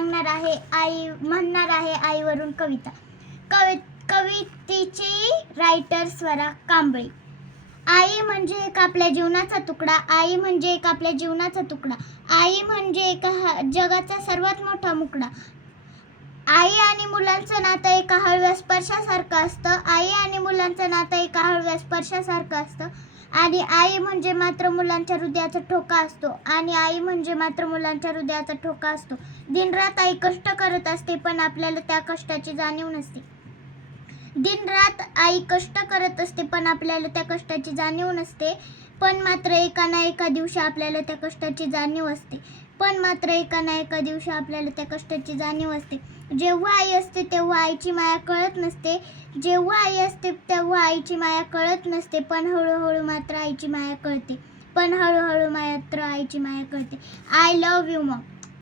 म्हणणार आहे आईवरून कविता. कवितेची रायटर स्वरा कांबळे. आई म्हणजे एक आपल्या जीवनाचा तुकडा. आई म्हणजे एक आपल्या जीवनाचा तुकडा. आई म्हणजे एका जगाचा सर्वात मोठा मुकडा. आई आणि मुलांचं नातं एका हळव्या स्पर्शासारखं असतं. आई आणि मुलांचं नातं एका हळव्या स्पर्शासारखं असतं. आणि आई म्हणजे मात्र मुलांच्या हृदयाचा ठोका असतो. दिनरात आई कष्ट करत असते, पण आपल्याला त्या कष्टाची जाणीव नसते. पण मात्र एका ना एका दिवशी आपल्याला त्या कष्टाची जाणीव असते. जेव्हा आई असते तेव्हा आईची माया कळत नसते. पण हळूहळू मात्र आईची माया कळते. I love you Maugham.